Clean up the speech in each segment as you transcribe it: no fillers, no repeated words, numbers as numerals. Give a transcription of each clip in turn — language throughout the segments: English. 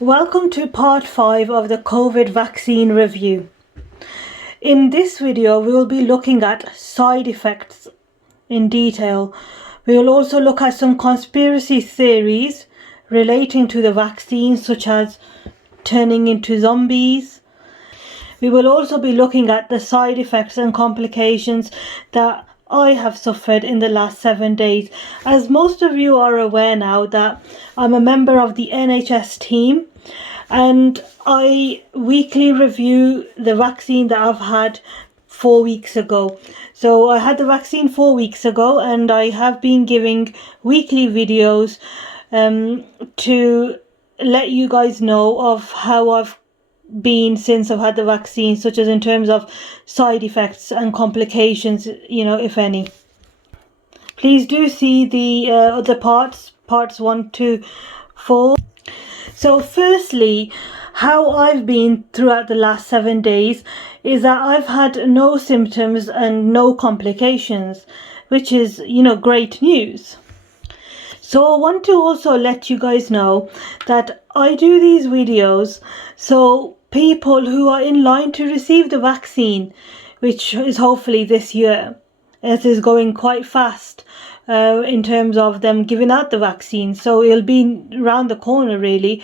Welcome to part 5 of the COVID vaccine review. In this video, we will be looking at side effects in detail. We will also look at some conspiracy theories relating to the vaccine, such as turning into zombies. We will also be looking at the side effects and complications that I have suffered in the last 7 days. As most of you are aware now that I'm a member of the NHS team, and I weekly review the vaccine that I've had 4 weeks ago. So I had the vaccine 4 weeks ago, and I have been giving weekly videos to let you guys know of how I've been since I've had the vaccine, such as in terms of side effects and complications, if any. Please do see the other parts 1 to 4. So firstly, how I've been throughout the last 7 days is that I've had no symptoms and no complications, which is, great news. So I want to also let you guys know that I do these videos so people who are in line to receive the vaccine, which is hopefully this year, it is going quite fast in terms of them giving out the vaccine, so it'll be around the corner really,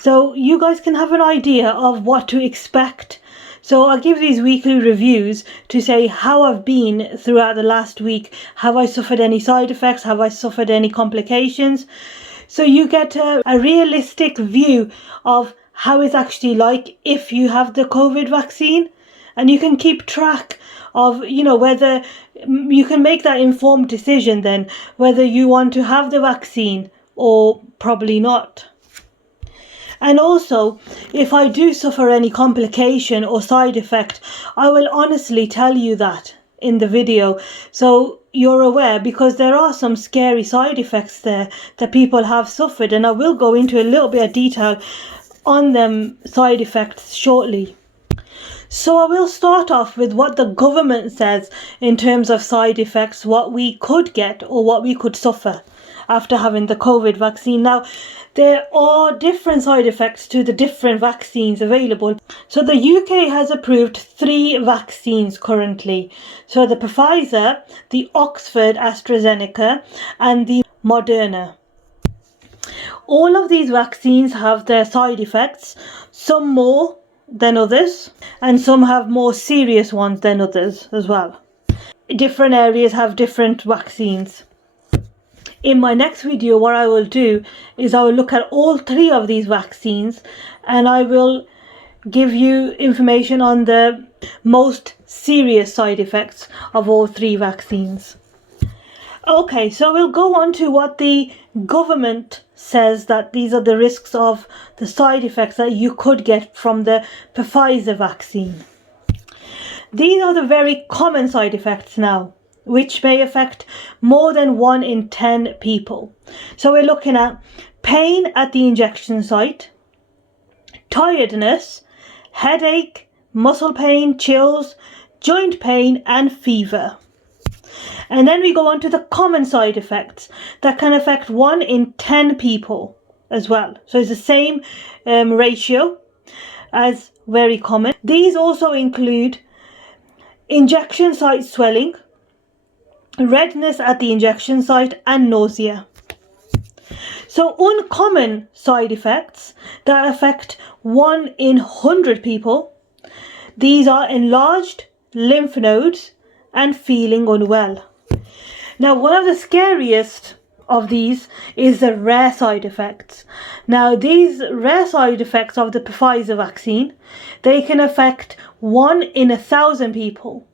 so you guys can have an idea of what to expect. So I give these weekly reviews to say how I've been throughout the last week. Have I suffered any side effects? Have I suffered any complications? So you get a realistic view of how it's actually like if you have the COVID vaccine, and you can keep track of, whether you can make that informed decision then whether you want to have the vaccine or probably not. And also, if I do suffer any complication or side effect, I will honestly tell you that in the video, so you're aware, because there are some scary side effects there that people have suffered, and I will go into a little bit of detail on them side effects shortly. So I will start off with what the government says in terms of side effects, what we could get or what we could suffer after having the COVID vaccine. Now, there are different side effects to the different vaccines available. So the UK has approved 3 vaccines currently. So the Pfizer, the Oxford AstraZeneca, and the Moderna. All of these vaccines have their side effects, some more than others, and some have more serious ones than others as well. Different areas have different vaccines. In my next video, what I will do is I will look at all 3 of these vaccines, and I will give you information on the most serious side effects of all 3 vaccines. Okay, so we'll go on to what the government says, that these are the risks of the side effects that you could get from the Pfizer vaccine. These are the very common side effects now, which may affect more than 1 in 10 people. So we're looking at pain at the injection site, tiredness, headache, muscle pain, chills, joint pain, and fever. And then we go on to the common side effects that can affect 1 in 10 people as well. So it's the same ratio as very common. These also include injection site swelling, redness at the injection site, and nausea. So uncommon side effects that affect 1 in 100 people, these are enlarged lymph nodes and feeling unwell. Now, one of the scariest of these is the rare side effects. Now, these rare side effects of the Pfizer vaccine, they can affect 1 in 1,000 people.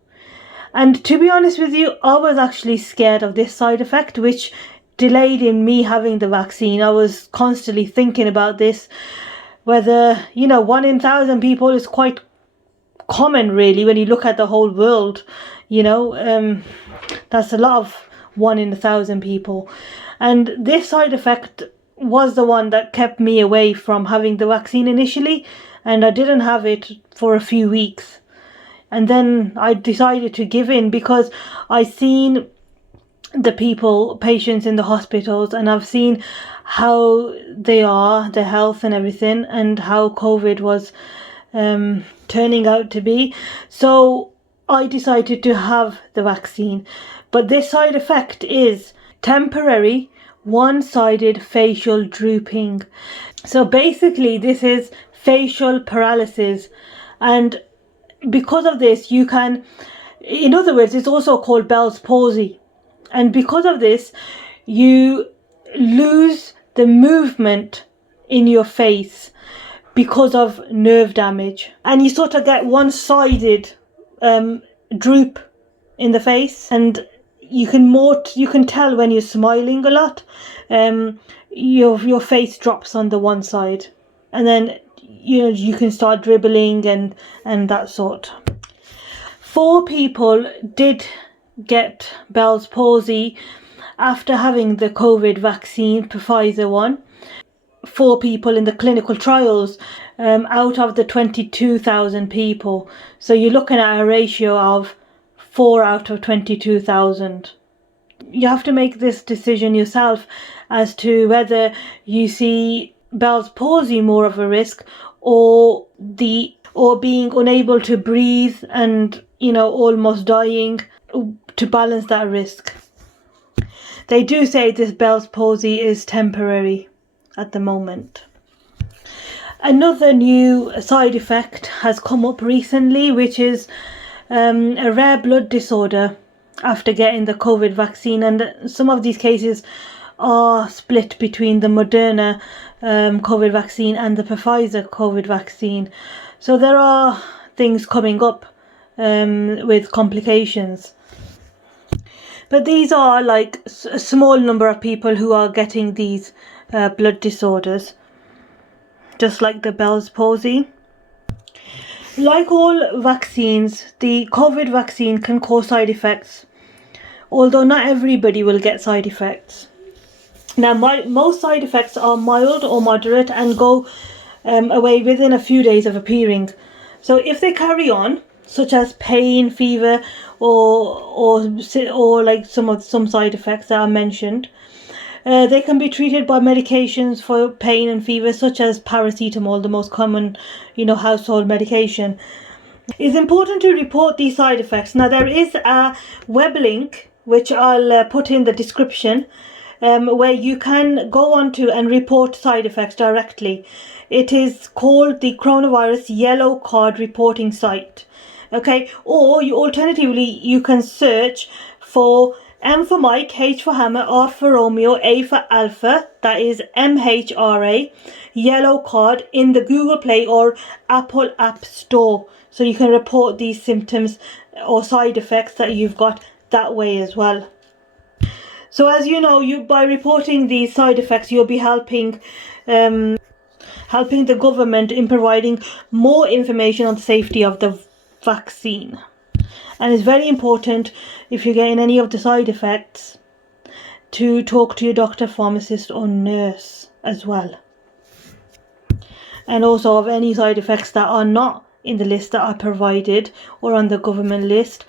And to be honest with you, I was actually scared of this side effect, which delayed in me having the vaccine. I was constantly thinking about this, whether, 1 in 1,000 people is quite common really when you look at the whole world. That's a lot of 1 in 1,000 people. And this side effect was the one that kept me away from having the vaccine initially, and I didn't have it for a few weeks. And then I decided to give in because I seen the patients in the hospitals, and I've seen how they are, their health and everything, and how COVID was turning out to be. So I decided to have the vaccine. But this side effect is temporary one-sided facial drooping. So basically this is facial paralysis, and because of this you can, in other words, it's also called Bell's palsy, and because of this you lose the movement in your face because of nerve damage, and you sort of get one-sided droop in the face, and you can tell when you're smiling a lot, your face drops on the one side, and then you can start dribbling and that sort. 4 people did get Bell's palsy after having the COVID vaccine, Pfizer one. 4 people in the clinical trials out of the 22,000 people. So you're looking at a ratio of 4 out of 22,000. You have to make this decision yourself as to whether you see Bell's palsy more of a risk, or being unable to breathe and almost dying, to balance that risk. They do say this Bell's palsy is temporary at the moment. Another new side effect has come up recently, which is a rare blood disorder after getting the COVID vaccine, and some of these cases are split between the Moderna COVID vaccine and the Pfizer COVID vaccine. So there are things coming up with complications. But these are like a small number of people who are getting these blood disorders, just like the Bell's palsy. Like all vaccines, the COVID vaccine can cause side effects, although not everybody will get side effects. Now, most side effects are mild or moderate and go away within a few days of appearing. So if they carry on, such as pain, fever, or like some side effects that are mentioned, they can be treated by medications for pain and fever, such as paracetamol, the most common, household medication. It's important to report these side effects. Now, there is a web link which I'll put in the description, where you can go onto and report side effects directly. It is called the Coronavirus Yellow Card Reporting Site. Okay, or alternatively you can search for M for Mike, H for Hammer, R for Romeo, A for Alpha, that is MHRA, Yellow Card, in the Google Play or Apple App Store. So you can report these symptoms or side effects that you've got that way as well. So as you know, by reporting these side effects, you'll be helping the government in providing more information on the safety of the vaccine. And it's very important, if you're getting any of the side effects, to talk to your doctor, pharmacist or nurse as well. And also of any side effects that are not in the list that are provided or on the government list,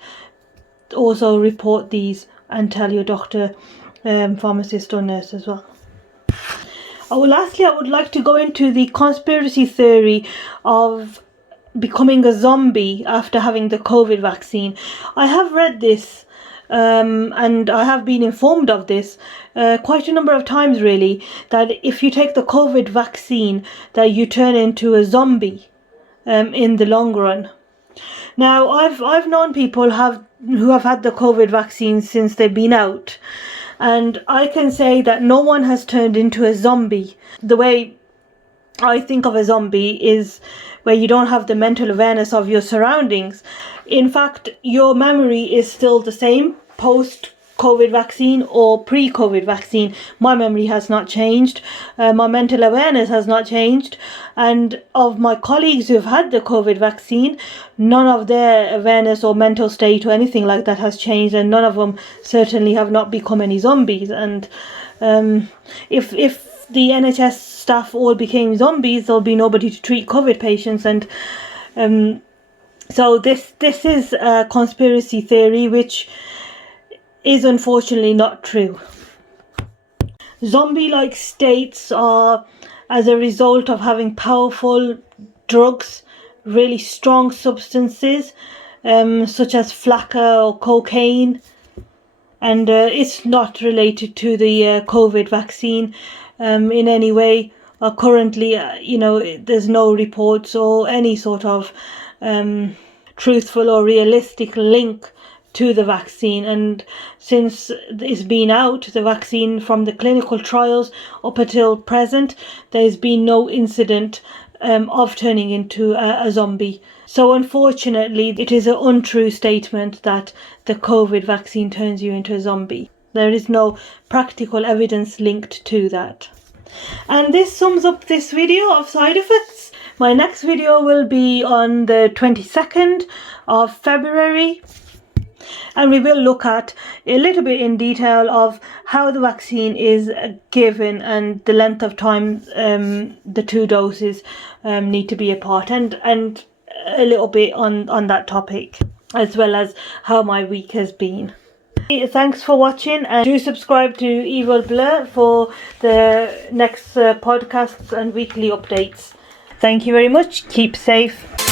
also report these and tell your doctor, pharmacist or nurse as well. Lastly, I would like to go into the conspiracy theory of becoming a zombie after having the COVID vaccine. I have read this and I have been informed of this quite a number of times, really, that if you take the COVID vaccine, that you turn into a zombie in the long run. Now, I've known people who have had the COVID vaccine since they've been out, and I can say that no one has turned into a zombie. The way I think of a zombie is where you don't have the mental awareness of your surroundings. In fact, your memory is still the same post-COVID vaccine or pre-COVID vaccine. My memory has not changed. My mental awareness has not changed. And of my colleagues who've had the COVID vaccine, none of their awareness or mental state or anything like that has changed, and none of them certainly have not become any zombies. And if the NHS staff all became zombies, there'll be nobody to treat COVID patients. And so this is a conspiracy theory which is unfortunately not true. Zombie-like states are as a result of having powerful drugs, really strong substances, such as flakka or cocaine, and it's not related to the COVID vaccine in any way. Currently, there's no reports or any sort of truthful or realistic link to the vaccine, and since it's been out, the vaccine, from the clinical trials up until present, there's been no incident of turning into a zombie. So unfortunately, it is an untrue statement that the COVID vaccine turns you into a zombie. There is no practical evidence linked to that. And this sums up this video of side effects. My next video will be on the 22nd of February. And we will look at a little bit in detail of how the vaccine is given and the length of time the 2 doses need to be apart, and a little bit on that topic, as well as how my week has been. Thanks for watching, and do subscribe to EvilBluur for the next podcasts and weekly updates. Thank you very much. Keep safe.